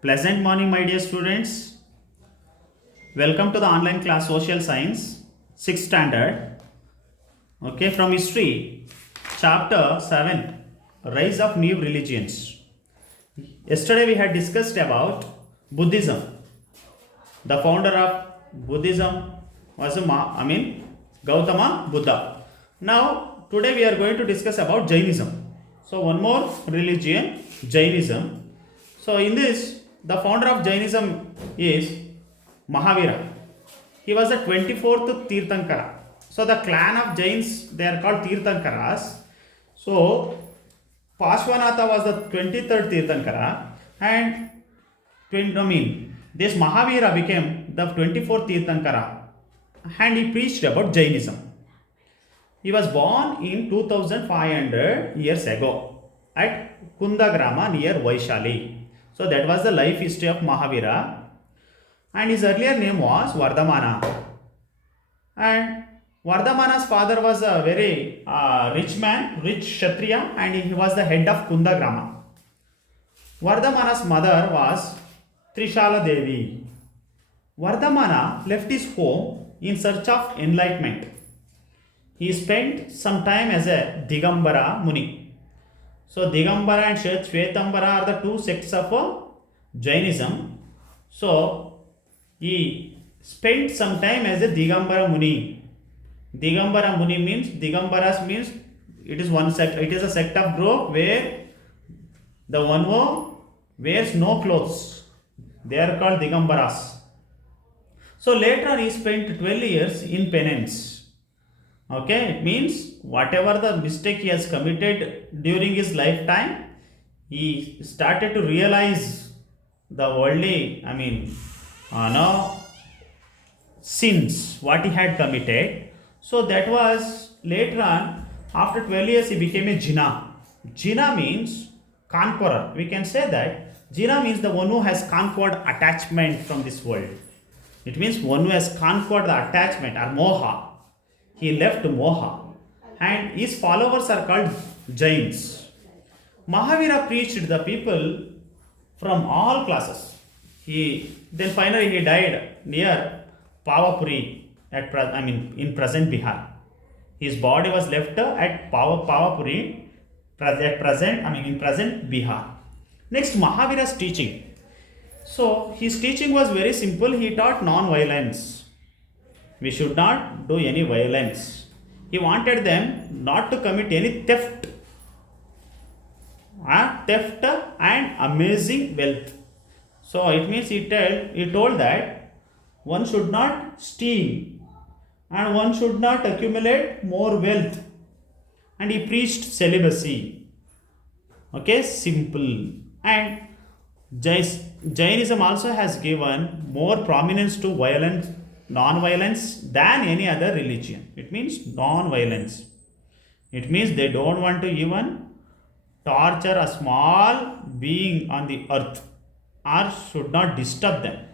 Pleasant morning, my dear students. Welcome to the online class Social Science, 6th standard. Okay, from history, chapter 7, Rise of New Religions. Yesterday we had discussed about Buddhism. The founder of Buddhism was Gautama Buddha. Now, today we are going to discuss about Jainism. So, one more religion, Jainism. So, in this, the founder of Jainism is Mahavira. He was the 24th Tirthankara. So, the clan of Jains, they are called Tirthankaras. So, Pashwanatha was the 23rd Tirthankara, and this Mahavira became the 24th Tirthankara, and he preached about Jainism. He was born in 2500 years ago at Kundagrama near Vaishali. So that was the life history of Mahavira, and his earlier name was Vardhamana. And Vardhamana's father was a very rich man, rich Kshatriya, and he was the head of Kundagrama. Vardhamana's mother was Trishala Devi. Vardhamana left his home in search of enlightenment. He spent some time as a Digambara Muni. So Digambara and Shvetambara are the two sects of Jainism. So he spent some time as a Digambara Muni. Digambara Muni means, Digambaras means it is one sect. It is a sect of group where the one who wears no clothes, they are called Digambaras. So later on he spent 12 years in penance. Okay, it means whatever the mistake he has committed during his lifetime, he started to realize the worldly, sins what he had committed. So that was later on. After 12 years, he became a Jina. Jina means conqueror. We can say that Jina means the one who has conquered attachment from this world. It means one who has conquered the attachment or moha. He left moha, and his followers are called Jains. Mahavira preached the people from all classes. Then finally he died near Pavapuri in present Bihar. His body was left at Pavapuri in present Bihar. Next, Mahavira's teaching. So his teaching was very simple. He taught non-violence. We should not do any violence. He wanted them not to commit any theft. Theft and amazing wealth. So it means he told that one should not steal and one should not accumulate more wealth. And he preached celibacy. Okay, simple. And Jainism also has given more prominence to non-violence than any other religion. It means non-violence. It means they don't want to even torture a small being on the earth or should not disturb them.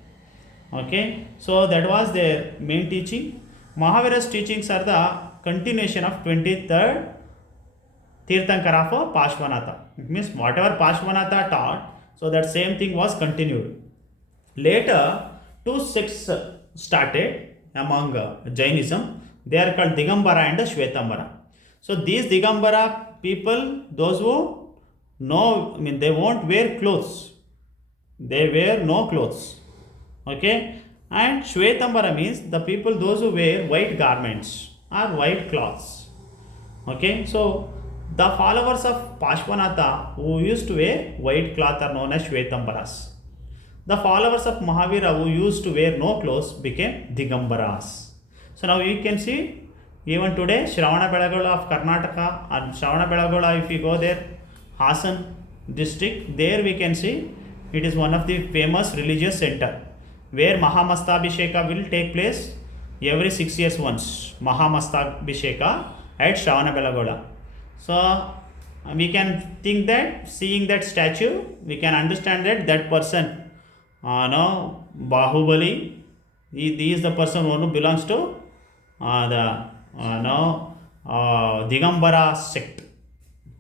Okay, so that was their main teaching. Mahavira's teachings are the continuation of 23rd Tirthankara of Pashwanatha. It means whatever Pashwanatha taught, so that same thing was continued. Later, two sects started among Jainism. They are called Digambara and Shvetambara. So these Digambara people, those who they won't wear clothes. They wear no clothes. Okay, and Shvetambara means the people those who wear white garments or white cloths. Okay, so the followers of Pashwanatha who used to wear white cloth are known as Shvetambaras. The followers of Mahavira who used to wear no clothes became Digambaras. So now you can see even today Shravana of Karnataka and Shravana if you go there, Hasan district, there we can see it is one of the famous religious center where Mahamastabhisheka will take place every 6 years once. Mahamastabhisheka at Shravana. So we can think that seeing that statue, we can understand that person, Bahubali, he is the person who belongs to the Digambara sect.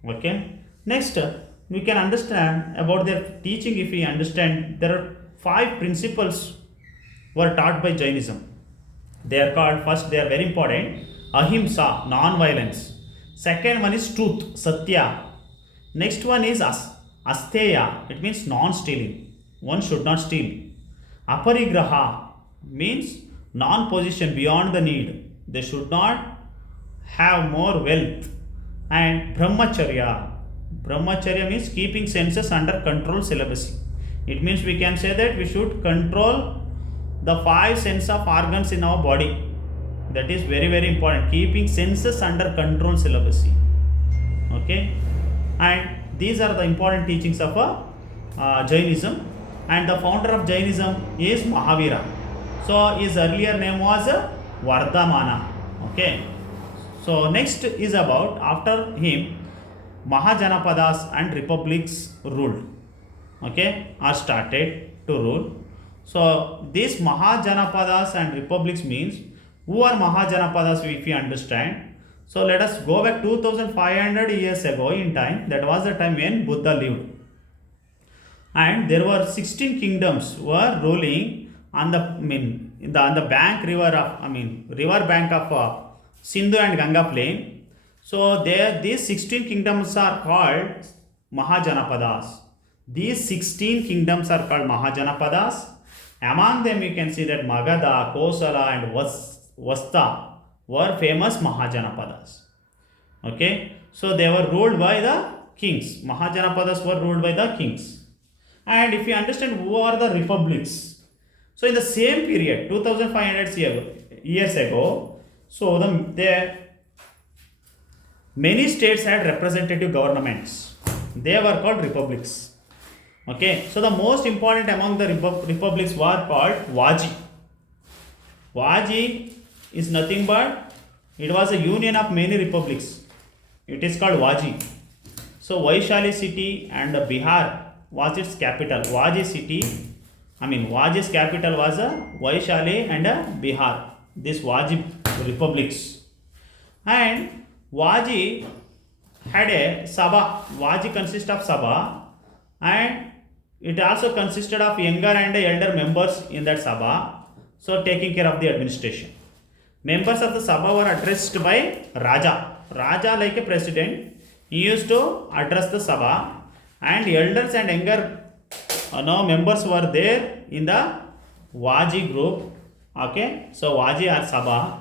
Okay. Next, we can understand about their teaching. If we understand, there are 5 principles were taught by Jainism. They are called, first they are very important, ahimsa, non-violence. Second one is truth, satya. Next one is asteya, it means non-stealing, one should not steal. Aparigraha means non-possession, beyond the need, they should not have more wealth. And brahmacharya means keeping senses under control, celibacy. It means we can say that we should control the 5 sense of organs in our body. That is very very important, keeping senses under control, celibacy. Okay, and these are the important teachings of Jainism. And the founder of Jainism is Mahavira. So his earlier name was Vardhamana. Okay, so next is about, after him, Mahajanapadas and republics ruled. Okay, are started to rule. So these Mahajanapadas and republics means, who are Mahajanapadas if we understand. So let us go back 2500 years ago in time. That was the time when Buddha lived. And there were 16 kingdoms were ruling on the on the bank river of river bank of Sindhu and Ganga plain. So there these 16 kingdoms are called Mahajanapadas. These 16 kingdoms are called Mahajanapadas. Among them you can see that Magadha, Kosala and Vasta were famous Mahajanapadas. Okay, so they were ruled by the kings. Mahajanapadas were ruled by the kings. And if you understand who are the republics, so in the same period 2500 years ago, so many states had representative governments. They were called republics. Okay, so the most important among the republics were called Vaji. Vaji is nothing but, it was a union of many republics. It is called Vaji. So Vaishali city and Bihar was its capital. Vaji city, Vaji's capital was Vaishali and Bihar. This Vaji republics. And Vaji had a Sabha. Vaji consists of Sabha, and it also consisted of younger and elder members in that Sabha, so taking care of the administration. Members of the Sabha were addressed by Raja. Raja, like a president, he used to address the Sabha, and elders and younger members were there in the Vaji group. Okay, so Vaji or Sabha.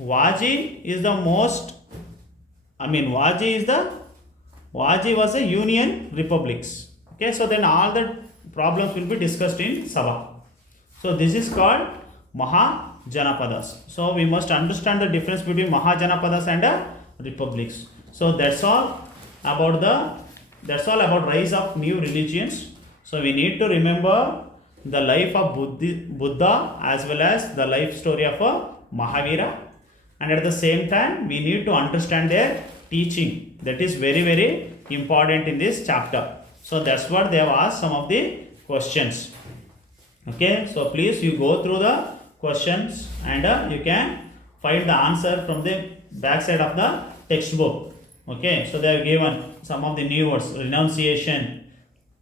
Vaji is the most, Vaji was a union republics. Okay, so then all the problems will be discussed in Sabha. So this is called Mahajanapadas. So we must understand the difference between Mahajanapadas and republics. So that's all about rise of new religions. So we need to remember the life of Buddha as well as the life story of Mahavira, and at the same time we need to understand their teaching. That is very very important in this chapter. So that's what they have asked, some of the questions. Okay, so please you go through the questions and you can find the answer from the back side of the textbook. Okay, so they have given some of the new words. Renunciation.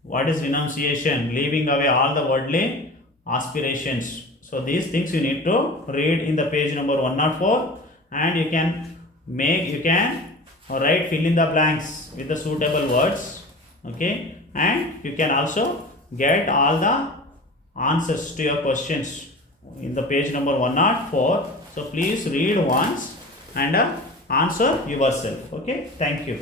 What is renunciation? Leaving away all the worldly aspirations. So these things you need to read in the page number 104, and you can write, fill in the blanks with the suitable words. Okay, and you can also get all the answers to your questions in the page number 104. So please read once and answer yourself. Okay, thank you.